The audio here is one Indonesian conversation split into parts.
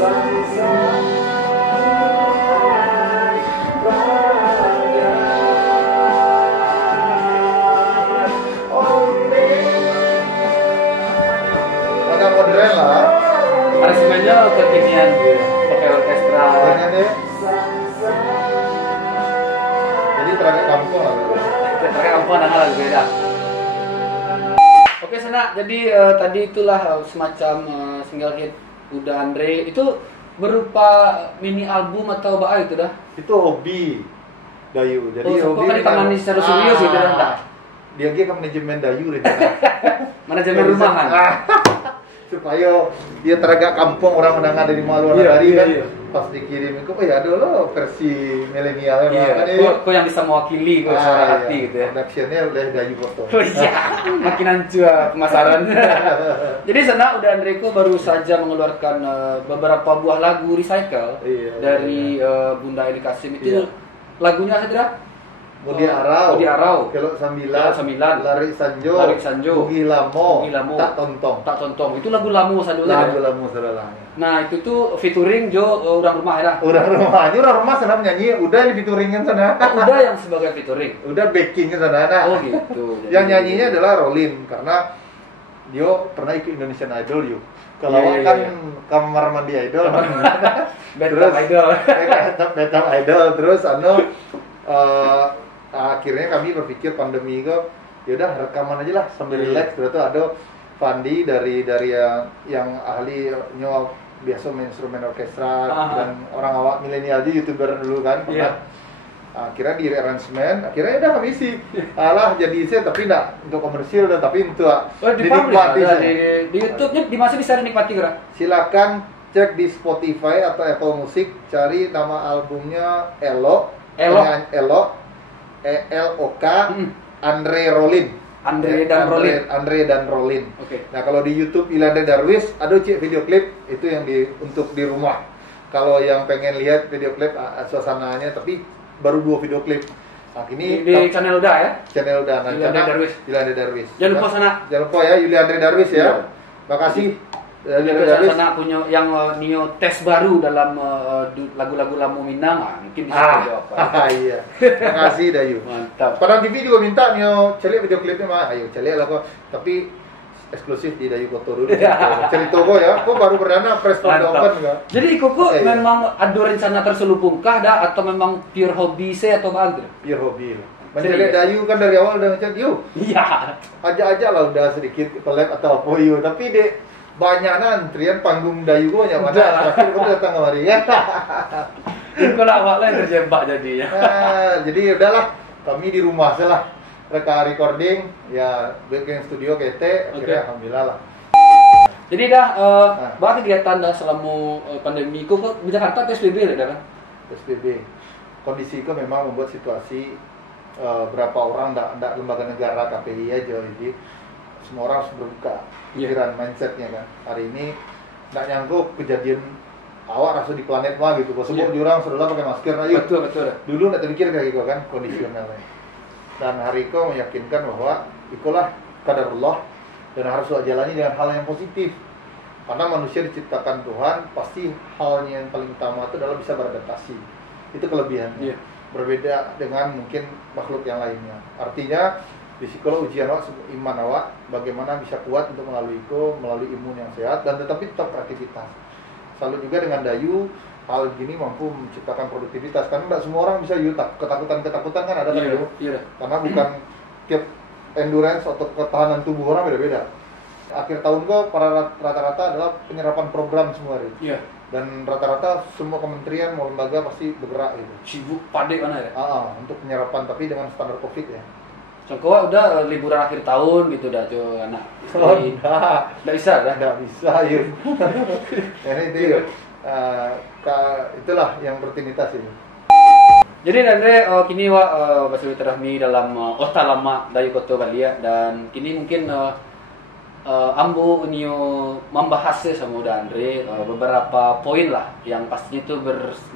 Agak modern lah. Aransemennya kekinian pakai orkestra. Jadi teragak kampung lah. Terkait apa nama lagu beda. Oke Sana, jadi tadi itulah semacam single hit Uda Andre itu berupa mini album atau apa itu dah? Itu hobi Dayu. Jadi hobi kan ditangani secara serius gitu dah. Dia ke manajemen Dayu rencana. Manajemen rumahan. Supaya dia teragak kampung orang mendengar dari luar negeri kan. Pas dikirim itu ya ada loh versi milenial kok yang bisa mewakili kok suara hati gitu ya. Production-nya oleh Dayu Foto. Oh iya, makin hancur pemasaran. Jadi Sana Uda Andreko baru saja mengeluarkan beberapa buah lagu recycle dari Bunda Eli Kasim itu. Lagunya apa tidak? Mudi Arau, Kelok Sambilan, Lari Sanjo, Bugi Lamo, Tak Tontong. Itu lagu Lamo sadola. Nah itu tuh featuring Jo orang rumah ya. Orang rumah sana nyanyi, udah di featuringin sana. Udah yang sebagai featuring. Udah backingnya sana. Oh gitu. Yang nyanyinya adalah Rolin karena dia pernah ikut Indonesian Idol yuk. Kalau kan kamar mandi idol, Bathtub Idol, terus akhirnya kami berpikir pandemi itu yaudah rekaman aja lah sambil relax. Terus ada Fandi dari yang ahli nyok biasa main instrumen orkestra dan orang awak milenial aja youtuber dulu kan pernah. Akhirnya di arrangement, akhirnya udah kami isi jadi isi tapi enggak untuk komersil tapi untuk dinikmati di YouTube-nya di mana bisa dinikmati kira? Silakan cek di Spotify atau Apple Music, cari nama albumnya Elo ELOK Andre dan Rolin. Okay. Nah kalau di YouTube Ilanda Darwis ada video klip itu yang untuk di rumah. Kalau yang pengen lihat video klip suasananya tapi baru 2 video klip. Nah ini di channel Uda ya? Channel Uda. Nah, Yuliandre Darwis. Jangan lupa Sana. Jangan lupa ya Yuliandre Darwis ya. Makasih. Sana punya yang Nio tes baru dalam lagu-lagu Lamu Minang, mungkin bisa jawab. Iya. Makasih Dayu. Mantap. Padang TV juga minta Nio celik video klipnya mah. Ayo celik lah kok. Tapi eksklusif di Dayu Koto dulu. Cerita kok ya. Kok baru perdana press open enggak? Jadi Koko memang ada rencana terselubungkah dah atau memang pure hobi atau bagaimana? Pure hobi lah. Menjadi Dayu kan dari awal udah ngechat yuk. Iya. Aja lah udah sedikit collab atau apa yuk. Tapi banyak antrian panggung Dayu gue banyak mana terakhir gue datang kemari ya. Kalau awalnya terjebak jadinya. Jadi udahlah kami di rumah saja reka recording ya bikin studio KT akhirnya alhamdulillah lah. Jadi bahkan kegiatan selama pandemi kok di Jakarta PSBB ada kan? PSBB. Kondisi itu memang membuat situasi berapa orang ndak lembaga negara KPI aja jadi semua orang harus berbuka pikiran mindsetnya kan. Hari ini nggak nyangkut kejadian awak rasa di planet mah gitu. Kalau semua jurang sudah pakai masker aja. Betul. Dulu nggak terpikir kayak gitu kan kondisionalnya. Dan hari itu meyakinkan bahwa itulah qadarullah dan harus jalani dengan hal yang positif. Karena manusia diciptakan Tuhan, pasti halnya yang paling utama itu adalah bisa beradaptasi. Itu kelebihannya. Berbeda dengan mungkin makhluk yang lainnya. Artinya di psikolog ujian awak, iman awak, bagaimana bisa kuat untuk melalui imun yang sehat dan tetapi tetap beraktivitas. Selalu juga dengan Dayu, hal gini mampu menciptakan produktivitas. Karena tidak semua orang bisa ketakutan kan ada kan Dayu. Karena bukan tiap endurance atau ketahanan tubuh orang beda-beda. Akhir tahun para rata-rata adalah penyerapan program semua hari. Dan rata-rata semua kementerian mau lembaga pasti bergerak gitu. Sibuk padek mana ya? Untuk penyerapan tapi dengan standar Covid ya. Contohnya udah liburan akhir tahun gitu dah tuh anak. Nggak bisa yuk. Jadi itu itulah yang rutinitas ini. Jadi Andre kini Basri Terahmi dalam Otak Lama Dayu Koto Balia dan kini mungkin Ambo Nio membahasnya sama Uda Andre beberapa poin lah yang pastinya itu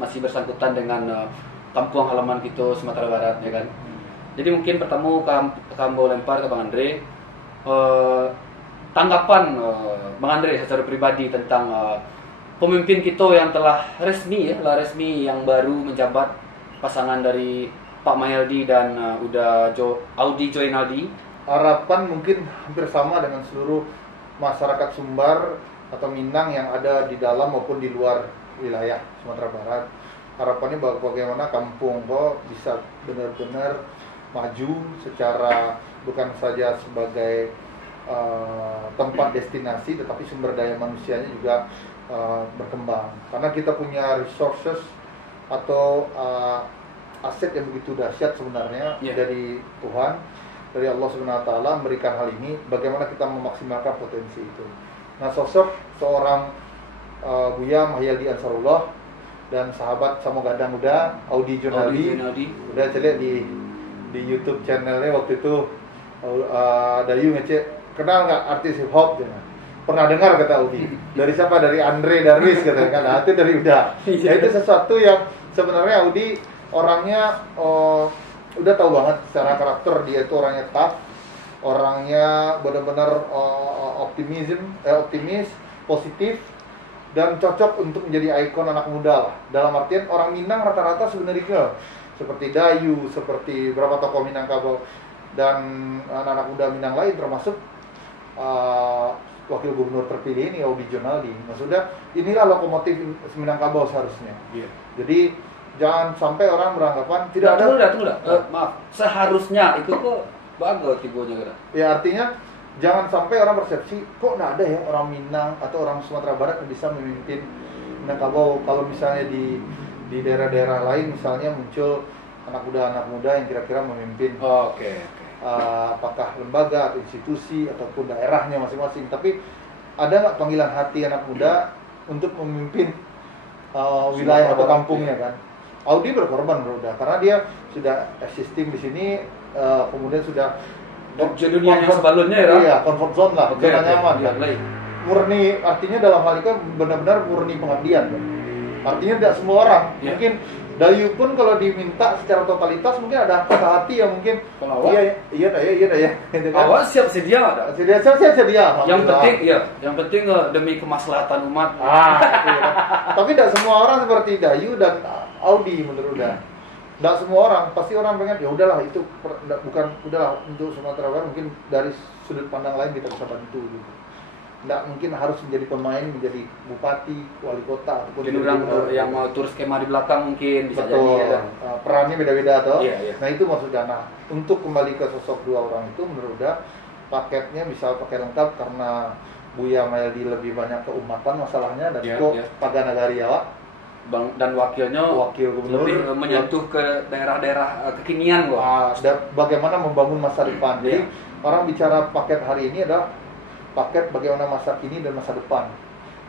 masih bersangkutan dengan kampung halaman kita Sumatera Barat ya kan. Jadi mungkin pertama Kambo lempar ke Bang Andre tanggapan Bang Andre secara pribadi tentang pemimpin kita yang telah resmi yang baru menjabat, pasangan dari Pak Mahyaldi dan Audi Joynaldi. Harapan mungkin hampir sama dengan seluruh masyarakat Sumbar atau Minang yang ada di dalam maupun di luar wilayah Sumatera Barat. Harapannya bagaimana kampung kok bisa benar-benar maju secara bukan saja sebagai tempat destinasi, tetapi sumber daya manusianya juga berkembang. Karena kita punya resources atau aset yang begitu dahsyat sebenarnya dari Tuhan, dari Allah Subhanahu Wa Taala memberikan hal ini. Bagaimana kita memaksimalkan potensi itu? Nah, sosok seorang Buya Mahyaldi Ansarullah dan sahabat Samogadang Muda Audi Joynaldi, udah saya lihat di YouTube channelnya waktu itu. Dayu ngecek, kenal nggak artis hip hop? Pernah dengar kata Audi. Dari siapa? Dari Andre Darwis katanya kan. Nah, itu dari udah. Ya, itu sesuatu yang sebenarnya Audi orangnya udah tahu banget secara karakter, dia itu orangnya tough, orangnya benar-benar optimis, positif, dan cocok untuk menjadi ikon anak muda lah. Dalam artian orang Minang rata-rata sebenarnya seperti Dayu, seperti beberapa tokoh Minangkabau dan anak-anak muda Minang lain, termasuk wakil gubernur terpilih ini Audi Joynaldi. Maksudnya inilah lokomotif Minangkabau seharusnya. Jadi jangan sampai orang beranggapan tidak ada. Tunggu. Maaf, seharusnya itu kok bagus tibonya kira. Ya, artinya jangan sampai orang persepsi kok nggak ada ya orang Minang atau orang Sumatera Barat yang bisa memimpin Minangkabau. Kalau misalnya di daerah-daerah lain misalnya muncul anak muda yang kira-kira memimpin. Oke. Apakah lembaga atau institusi ataupun daerahnya masing-masing. Tapi ada nggak panggilan hati anak muda untuk memimpin wilayah atau kampungnya kan? Audi berkorban udah, karena dia sudah existing di sini, kemudian sudah di dunia yang sebelumnya ya. Iya, comfort zone lah, zona nyaman kan. Murni, artinya dalam hal itu benar-benar murni pengabdian kan? Artinya tidak semua orang, mungkin Dayu pun kalau diminta secara totalitas mungkin ada kata hati yang mungkin iya dah ya. Gitu kan? Awak siap sedia ada. Sedia. Yang penting demi kemaslahatan umat. Iya. Tapi tidak semua orang seperti Dayu dan Audi menurut Uda. Tidak semua orang, pasti orang pengen ya udahlah itu bukan udahlah untuk Sumatera Barat, mungkin dari sudut pandang lain kita bisa bantu gitu. Nggak mungkin harus menjadi pemain, menjadi bupati, wali kota ataupun yang mau tur skema di belakang mungkin bisa betul. Jadi perannya beda-beda toh. Iya. Nah, itu maksudnya. Nah, untuk kembali ke sosok dua orang itu menurut Uda paketnya bisa pakai lengkap karena Buya Mahyaldi lebih banyak keumatan masalahnya dan Paganagari Awak dan wakil gubernur lebih menyentuh ke daerah-daerah kekinian bagaimana membangun masa depan. Jadi orang bicara paket hari ini adalah paket bagaimana masa kini dan masa depan.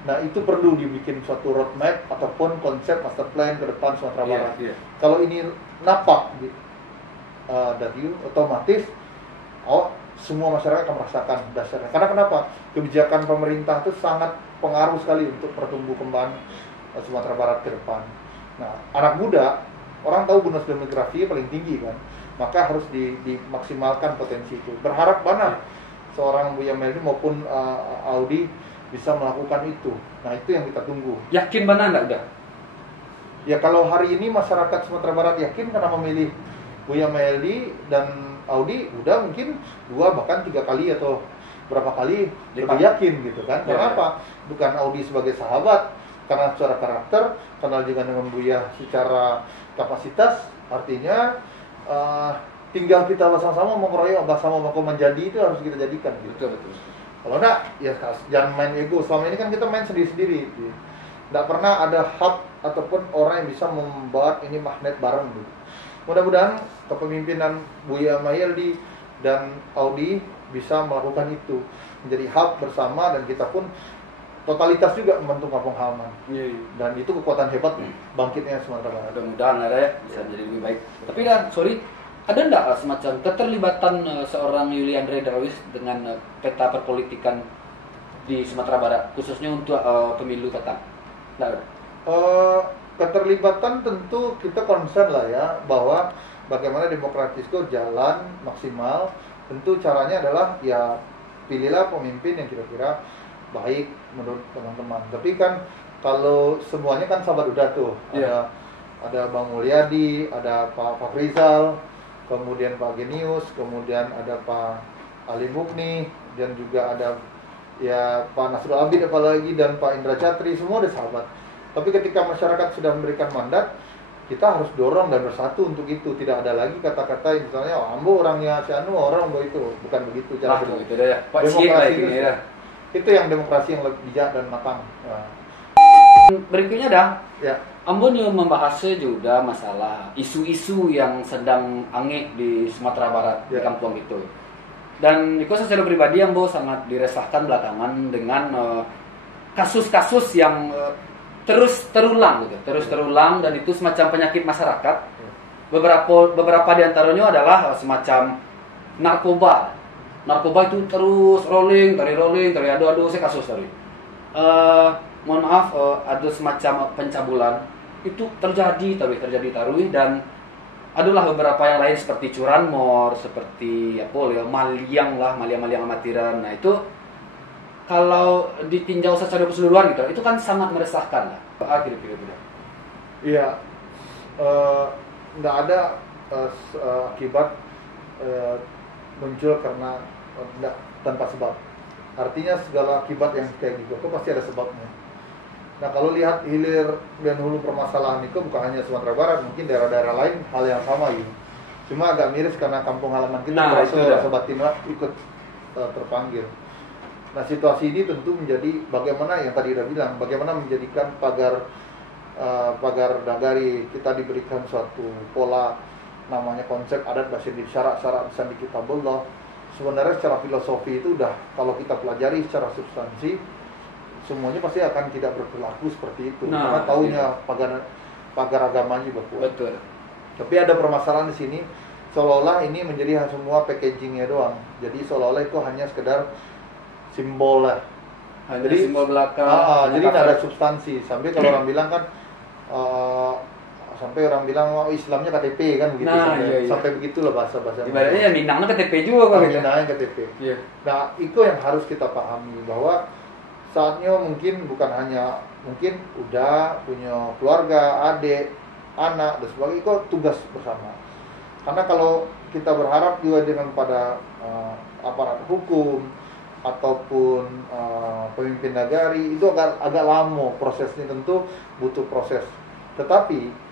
Nah, itu perlu dibikin suatu roadmap ataupun konsep master plan ke depan Sumatera Barat. Kalau ini napak dari otomatis semua masyarakat akan merasakan dasarnya. Karena kenapa? Kebijakan pemerintah itu sangat pengaruh sekali untuk pertumbuh kembang Sumatera Barat ke depan. Nah, anak muda, orang tahu bonus demografi paling tinggi kan, maka harus dimaksimalkan potensi itu. Berharap mana seorang Buya Mahyaldi maupun Audi bisa melakukan itu. Nah, itu yang kita tunggu. Yakin mana enggak udah? Ya, kalau hari ini masyarakat Sumatera Barat yakin karena memilih Buya Mahyaldi dan Audi, udah mungkin 2 bahkan 3 kali atau berapa kali lebih yakin gitu kan. Karena apa? Bukan Audi sebagai sahabat, karena secara karakter, kenal juga dengan Buya secara kapasitas, artinya tinggal kita bersama-sama mengeroyok, bersama menjadi itu harus kita jadikan gitu. Betul. Kalau enggak, ya jangan main ego. Selama ini kan kita main sendiri-sendiri. Enggak pernah ada hub ataupun orang yang bisa membuat ini magnet bareng gitu. Mudah-mudahan kepemimpinan Buya Mahyaldi dan Audi bisa melakukan itu, menjadi hub bersama, dan kita pun totalitas juga membantu kampung halaman. Dan itu kekuatan hebat bangkitnya Sumatera Barat. Mudah-mudahan ada ya bisa jadi lebih baik. Tapi ada enggak semacam keterlibatan seorang Yuli Andre Darwis dengan peta perpolitikan di Sumatera Barat, khususnya untuk pemilu datang? Enggak ada? Keterlibatan tentu kita concern lah ya, bahwa bagaimana demokratis itu jalan maksimal. Tentu caranya adalah ya pilihlah pemimpin yang kira-kira baik menurut teman-teman. Tapi kan kalau semuanya kan sahabat udah tuh. Iya. Ada Bang Mulyadi, ada Pak Rizal, kemudian Pak Genius, kemudian ada Pak Ali Mukni, dan juga ada ya Pak Nasrul Abid apalagi, dan Pak Indra Chatri, semua ada sahabat. Tapi ketika masyarakat sudah memberikan mandat, kita harus dorong dan bersatu untuk itu. Tidak ada lagi kata-kata misalnya Ambo orangnya si Anu, orang Ambo itu. Bukan begitu cara Gitu deh ya. demokrasi itu, ya. Itu yang demokrasi yang lebih bijak dan matang. Nah. Berikutnya dah. Ya. Ambon yang membahas juga masalah isu-isu yang sedang anget di Sumatera Barat, di kampung itu. Dan itu secara pribadi Ambo sangat diresahkan belakangan dengan kasus-kasus yang terus terulang dan itu semacam penyakit masyarakat. Beberapa di antaranya adalah semacam narkoba. Narkoba itu terus rolling, adu saya kasus tadi. Mohon maaf, ada semacam pencabulan itu terjadi dan adalah beberapa yang lain seperti curanmor, seperti maliang amatiran. Nah itu kalau ditinjau secara keseluruhan gitu, itu kan sangat meresahkan lah. Kira-kira. Iya, nggak ada akibat muncul karena tanpa sebab. Artinya segala akibat yang kayak gitu, pasti ada sebabnya. Nah kalau lihat hilir dan hulu permasalahan itu bukan hanya Sumatera Barat, mungkin daerah-daerah lain hal yang sama gitu. Cuma agak miris karena kampung halaman kita Sobat Timah ikut terpanggil. Nah situasi ini tentu menjadi bagaimana yang tadi udah bilang, bagaimana menjadikan pagar nagari kita diberikan suatu pola namanya konsep adat basyadi syarat-syarat sandi kitabullah. Sebenarnya secara filosofi itu udah kalau kita pelajari secara substansi semuanya pasti akan tidak berperilaku seperti itu. Karena taunya pagar agamanya juga kuat. Betul. Tapi ada permasalahan di sini seolah-olah ini menjadi semua packagingnya doang. Jadi seolah-olah itu hanya sekedar simbol lah. Jadi simbol belaka. Jadi tidak ada substansi. Sampai kalau orang bilang kan wah Islamnya KTP kan begitu. Sampai begitulah bahasa. Ibaratnya Minangnya KTP juga kan. Minangnya KTP. Yeah. Nah, itu yang harus kita pahami bahwa saatnya mungkin bukan hanya mungkin udah punya keluarga, adik, anak dan sebagainya, itu tugas bersama. Karena kalau kita berharap juga dengan pada aparat hukum ataupun pemimpin nagari itu agak lama prosesnya, tentu butuh proses. Tetapi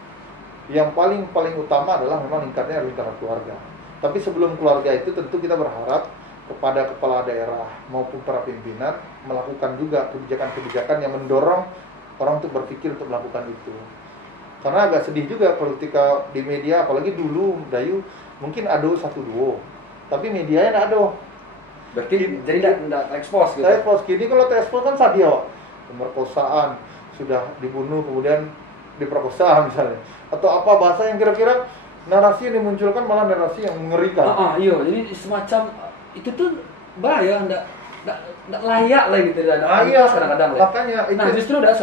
yang paling utama adalah memang lingkaran keluarga. Tapi sebelum keluarga itu tentu kita berharap kepada kepala daerah maupun para pimpinan melakukan juga kebijakan-kebijakan yang mendorong orang untuk berpikir untuk melakukan itu. Karena agak sedih juga kalau ketika di media, apalagi dulu Dayu mungkin ada 1-2, tapi medianya tidak ada. Berarti jadi tidak ekspos gitu. Ekspos gini kalau ekspos kan sadia, pemerkosaan, sudah dibunuh kemudian diperkosa misalnya, atau apa bahasa yang kira-kira narasi yang dimunculkan malah narasi yang mengerikan. Iya, jadi semacam itu tuh bahaya, enggak layak lah gitu dan iya kadang-kadang makanya itu. Nah justru ada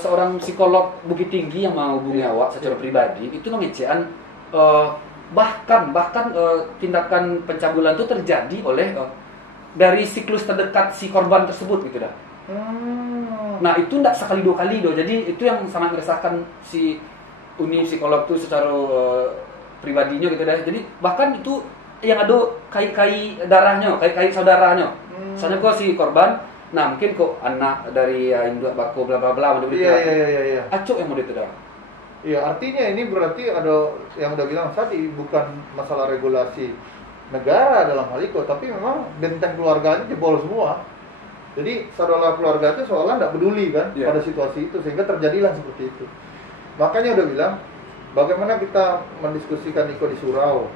seorang psikolog Bukit Tinggi yang menghubungi awak secara pribadi itu mengecekan bahkan tindakan pencabulan itu terjadi oleh dari siklus terdekat si korban tersebut gitu dah. Nah itu enggak sekali 2 kali doh, jadi itu yang sangat meresahkan si psikolog tuh secara pribadinya gitu dah. Jadi bahkan itu yang ada kai darahnya, kai saudaranya. Soalnya kok si korban, nah mungkin kok anak dari induk bako bla bla bla Iya. Acuk yang mau itu dah. Iya, artinya ini berarti ada yang udah bilang tadi bukan masalah regulasi negara dalam hal itu, tapi memang benteng keluarganya jebol semua. Jadi saudara keluarga itu seolah tidak peduli kan pada situasi itu, sehingga terjadilah seperti itu. Makanya udah bilang bagaimana kita mendiskusikan Iko di Surau,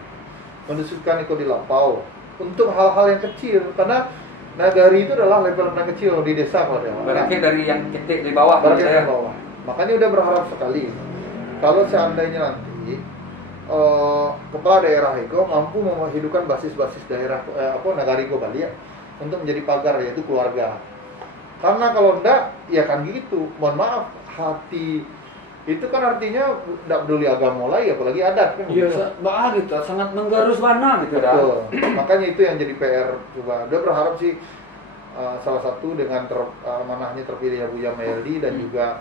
mendiskusikan Iko di Lampau untuk hal-hal yang kecil, karena nagari itu adalah level yang kecil di desa kalau dia. Berarti dari yang ketik di bawah. Makanya udah berharap sekali kalau seandainya nanti kepala daerah itu mampu menghidupkan basis-basis daerah nagari Iko Bali untuk menjadi pagar, yaitu keluarga. Karena kalau enggak ya kan gitu. Mohon maaf, hati itu kan artinya tidak peduli agama lagi, apalagi adat kan. Iya, gitu, sangat menggarus mana gitu dah. Makanya itu yang jadi PR. Coba udah berharap sih salah satu dengan manahnya terpilihnya Buya Mayaldi dan juga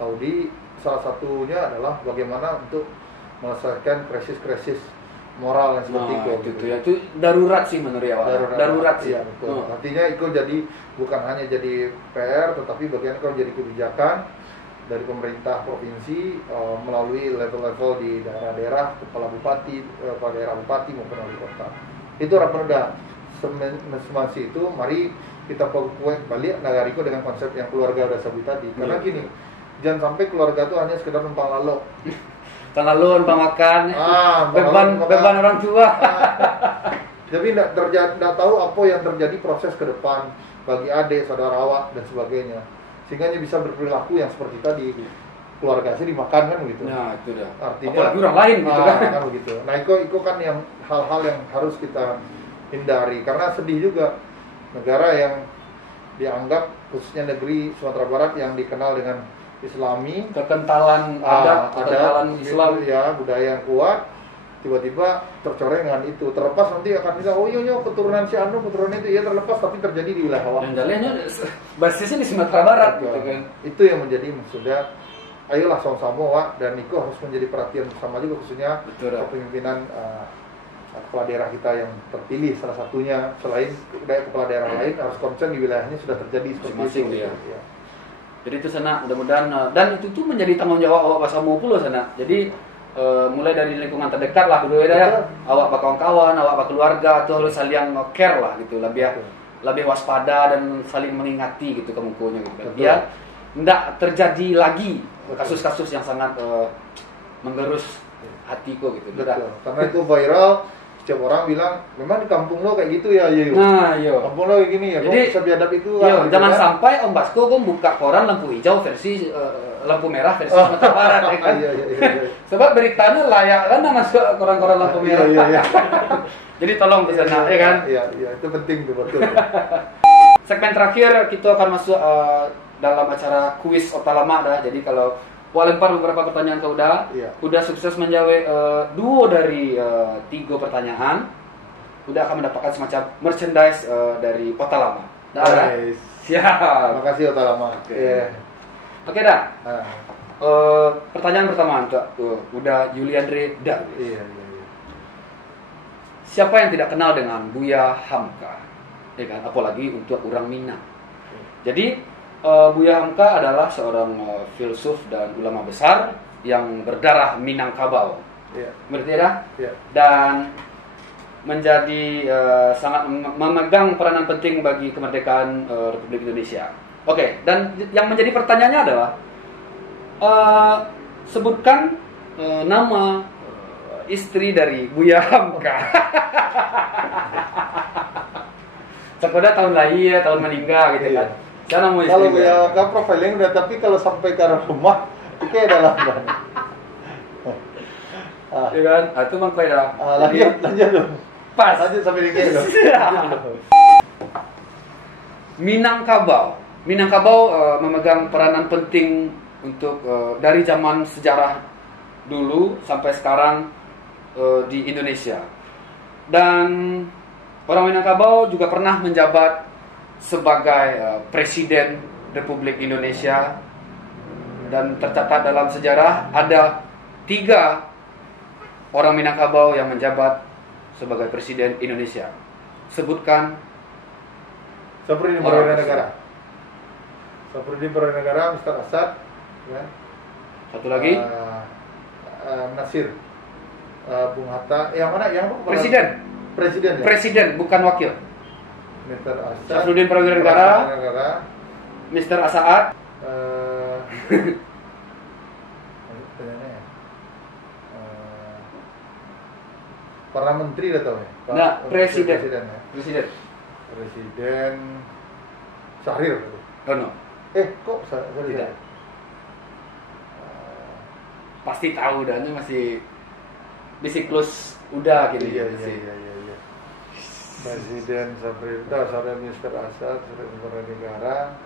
Audi, salah satunya adalah bagaimana untuk menyelesaikan krisis-krisis moral yang seperti itu ya, itu darurat sih menurut awak. Darurat sih. Ya, betul. Artinya itu jadi bukan hanya jadi PR, tetapi bagian itu jadi kebijakan dari pemerintah provinsi melalui level-level di daerah-daerah, kepala bupati, kepala daerah bupati maupun wali kota. Itu raperda semasi itu. Mari kita balik Nagariko dengan konsep yang keluarga udah sebut tadi. Karena gini, jangan sampai keluarga itu hanya sekedar numpang lalu. Numpang makan, beban orang tua. Jadi tidak tahu apa yang terjadi proses ke depan bagi adik, saudara awak dan sebagainya. Sehingga dia bisa berperilaku yang seperti tadi. Keluarga sih dimakan kan begitu. Nah, itu dah. Artinya apalagi orang lain gitu kan begitu. Nah, itu kan yang hal-hal yang harus kita hindari karena sedih juga negara yang dianggap khususnya negeri Sumatera Barat yang dikenal dengan Islami, kekentalan adat, kekentalan Islam ya, budaya yang kuat, tiba-tiba tercoreng dengan itu. Terlepas nanti akan bilang, oh iya keturunan si Anu, keturunan itu ya terlepas, tapi terjadi di wilayah awak. Yang jalannya basisnya di Sumatera Barat gitu kan. Itu yang menjadi maksudnya ayolah sama-sama Wak, dan itu harus menjadi perhatian bersama juga khususnya kepemimpinan kepala daerah kita yang terpilih salah satunya, selain kepala daerah lain harus konsen di wilayahnya sudah terjadi seperti itu. Ya. Jadi itu sana mudah-mudahan dan itu tuh menjadi tanggung jawab awak pasamu pula sana. Jadi mulai dari lingkungan terdekat lah dulu ya, awak pak kawan-kawan, awak pak keluarga tuh harus saling care lah gitu, lebih waspada dan saling mengingati gitu kemukunya gitu. Biar tidak terjadi lagi kasus-kasus yang sangat menggerus hatiku gitu. Betul. Karena itu viral, setiap orang bilang memang di kampung lo kayak gitu ya, Yoyo. Nah, yo. Kampung lo kayak gini ya. Jadi bisa biadab itu kan. Yo, jangan sampai Om Basko buka koran lampu hijau versi lampu merah versi Sumatera Barat ya kan. Iya. Sebab beritanya layak kan masuk koran-koran lampu merah. Iya. Jadi tolong di sana ya kan. Iya, itu penting tuh betul. Segmen terakhir kita akan masuk dalam acara kuis Otalama dah. Jadi kalau Wah lempar beberapa pertanyaan ke Uda. Uda sukses menjawab 2 dari 3 pertanyaan. Uda akan mendapatkan semacam merchandise dari Otalama. Nice. Siap. Terima kasih Otalama. Oke dah. Pertanyaan pertama untuk Uda Yuliandre Dar. Iya. Siapa yang tidak kenal dengan Buya Hamka? Ya kan? Apalagi untuk orang Minang. Jadi Buya Hamka adalah seorang filsuf dan ulama besar yang berdarah Minangkabau. Berarti ya? Dan menjadi sangat memegang peranan penting bagi kemerdekaan Republik Indonesia. Oke, dan yang menjadi pertanyaannya adalah sebutkan nama istri dari Buya Hamka. Sekolah tahun lahir, tahun meninggal gitu kan. Kalau Buya Hamka profiling udah, tapi kalau sampai ke rumah itu adalah ya kan? Itu memang dah. Lanjut dong. Pas. Lanjut sampai di dong. Minangkabau memegang peranan penting untuk dari zaman sejarah dulu sampai sekarang di Indonesia. Dan orang Minangkabau juga pernah menjabat sebagai Presiden Republik Indonesia, dan tercatat dalam sejarah ada 3 orang Minangkabau yang menjabat sebagai Presiden Indonesia. Sebutkan. Saprodin Perwira Negara. Saprodin Perwira Negara, Mr. Asad, ya. Satu lagi. Nasir, Bung Hatta. Yang mana? Yang Presiden. Presiden. Ya? Presiden, bukan wakil. Mr. Asad. Saprodin Perwira Negara. Mr. Asad. Para menteri dah tahu ya? Nah, Presiden. Presiden Syahrir. Oh no. Kok Syahrir? Tidak. Pasti tahu dah, masih close udah gitu. Iya. Presiden Syahrir, Syahrir Mr. Asad, Syahrir Negara.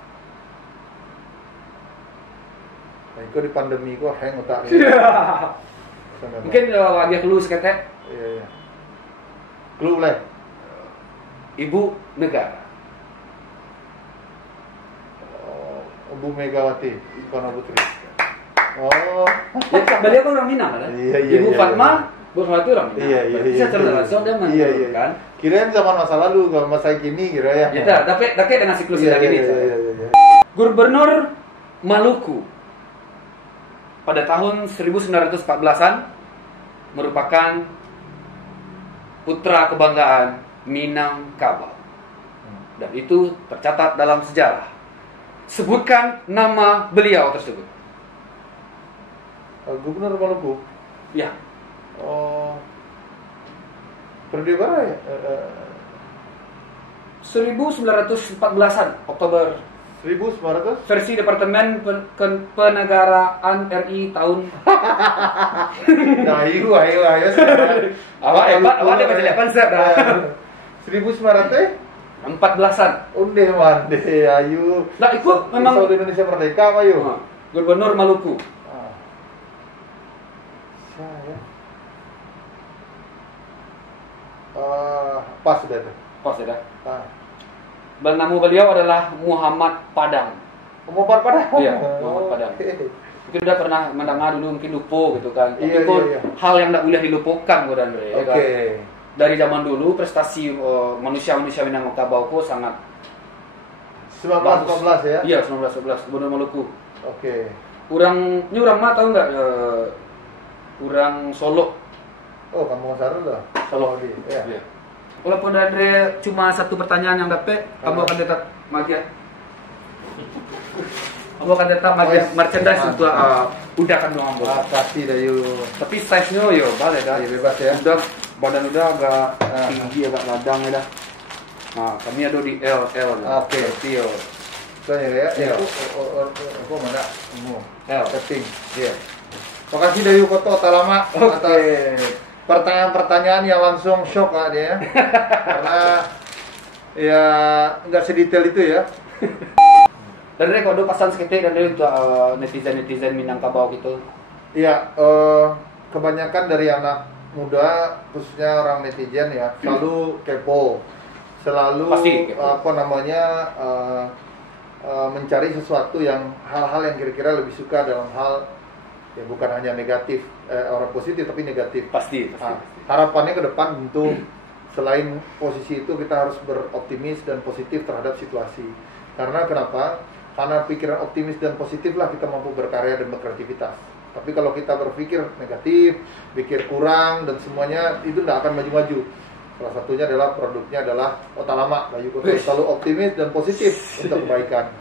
Nah, itu di pandemi kok hang otak. Mungkin dia keluh seketek. Iya. Keluh lah. Ibu negara. Bu Megawati Soekarno Putri. Oh. Ya, beliau kan orang Minang kan? Iya, Ibu iya, Fatma, iya. Bu Fatma itu orang Minang. Iya, iya, Bisa iya. cerita langsung dia Iya, iya. kan? Kirain zaman masa lalu, kalau masa kini kira ya. Ya, tapi dengan siklus Iya, lagi iya, nih. iya, iya, iya. Gubernur Maluku pada tahun 1914-an merupakan putra kebanggaan Minangkabau. Dan itu tercatat dalam sejarah. Sebutkan nama beliau tersebut. Gubernur Maluku. Ya, Oh. Periode berapa ya? 1914-an Oktober 1900? versi Departemen Penegaraan RI tahun Nah, ayo. awak dia baca lihat konsep dah. 1900? 14-an. Unde mande, ayo. Nah, itu memang Saudi Indonesia merdeka, apa yuk? Gubernur Maluku. Saya. Pas sudah tuh. Pas ya dah. Ah. Nama beliau adalah Muhammad Padang. Umur pada? Iya, Muhammad Padang. Mungkin udah pernah mendengar dulu, mungkin lupa gitu kan. Tapi Iya, kok iya. hal yang tidak boleh dilupakan kok Andre. Oke. Kan? Dari zaman dulu prestasi manusia-manusia Minangkabau kok sangat 1914 ya? Iya, 1911 Gubernur Maluku. Oke. Ini orang mah tahu nggak? Orang Solo. Oh, kamu Saru dah. Solo. Ya. Iya. Walaupun Andre cuma satu pertanyaan yang dapat, kamu akan tetap magian. Kamu akan tetap magian merchandise untuk udakan doang bos. Kasih dah yuk. Tapi size-nya yo balik dah. Iya, bebas ya. Udah badan udah agak tinggi, agak ladang ya dah. Nah, kami ada di L. Oke. Yo. Tanya ya. Iya. Aku mana? L. Setting. Iya. Makasih dari Koto Talama atas pertanyaan-pertanyaan yang langsung shock lah dia. Karena ya nggak sedetail itu ya. Dan Re, kalau ada pesan seketik dan untuk netizen Minangkabau gitu. Iya, kebanyakan dari anak muda, khususnya orang netizen ya, selalu kepo, selalu Pasti kepo. Mencari sesuatu yang hal-hal yang kira-kira lebih suka dalam hal ya bukan hanya negatif, orang positif tapi negatif. Pasti. Harapannya ke depan tentu selain posisi itu kita harus beroptimis dan positif terhadap situasi. Karena kenapa? Karena pikiran optimis dan positif lah kita mampu berkarya dan berkreativitas. Tapi kalau kita berpikir negatif, pikir kurang dan semuanya itu tidak akan maju-maju. Salah satunya adalah produknya adalah Otalama Bayu Koto, selalu optimis dan positif untuk kebaikan.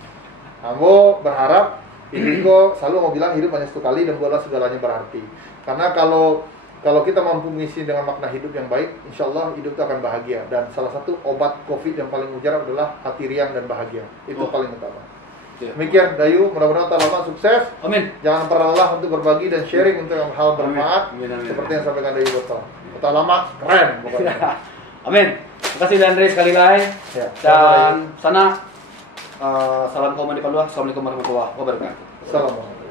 Ambo berharap Indiko selalu mau bilang hidup hanya satu kali dan buatlah segalanya berarti. Karena kalau kita mampu mengisi dengan makna hidup yang baik, insya Allah hidup itu akan bahagia. Dan salah satu obat COVID yang paling mujarab adalah hati riang dan bahagia. Itu paling utama. Demikian Dayu, mudah-mudahan Otalama sukses. Amin. Jangan pernah lelah untuk berbagi dan sharing untuk hal bermanfaat. Amin. Seperti yang sampaikan Dayu Koto. Otalama keren pokoknya. Amin. Terima kasih Andre sekali lagi. Ya. Dan sana salam kaum di Palua. Assalamualaikum warahmatullahi wabarakatuh. Assalamualaikum.